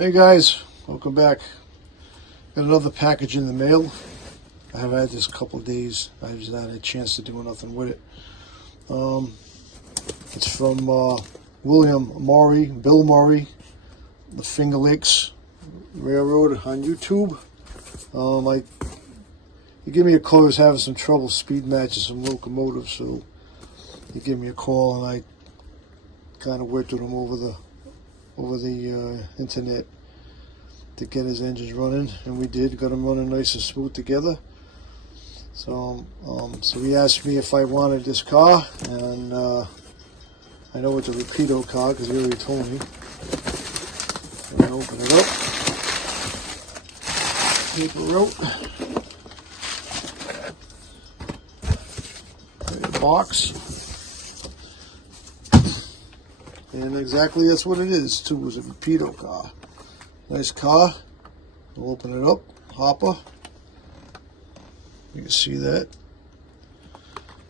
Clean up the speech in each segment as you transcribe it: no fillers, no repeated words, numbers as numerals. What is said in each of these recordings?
Hey guys, welcome back. Got another package in the mail. I have had this a couple of days. I just not had a chance to do nothing with it. It's from William Murray, Bill Murray, the Finger Lakes Railroad on YouTube. He gave me a call. He was having some trouble speed matching some locomotives, so he gave me a call, and I kind of worked with him over the internet to get his engines running, and we did. Got them running nice and smooth together. So he asked me if I wanted this car, and I know it's a Rapido car because he already told me. I'm gonna open it up. Paper route. Box. And exactly that's what it is too. It's a Rapido car. Nice car. We'll open it up. Hopper. You can see that.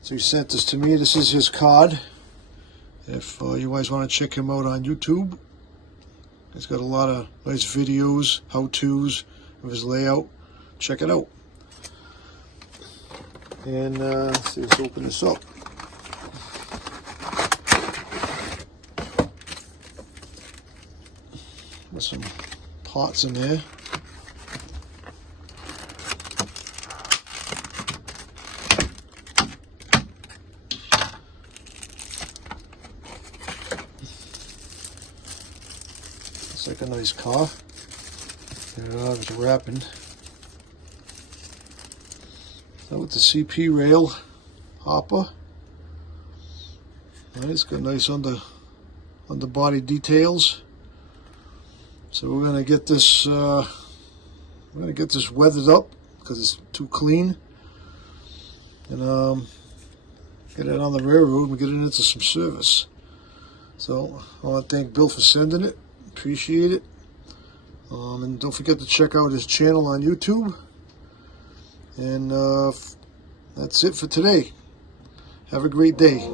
So he sent this to me. This is his card. If you guys want to check him out on YouTube, he's got a lot of nice videos, how-tos of his layout. Check it out. And let's open this up. With some parts in there. It's like a nice car. And it's wrapping. Now with the CP rail hopper. It's got nice underbody details. So we're gonna get this weathered up because it's too clean, and get it on the railroad and get it into some service. So I want to thank Bill for sending it. Appreciate it. And don't forget to check out his channel on YouTube. And that's it for today. Have a great day.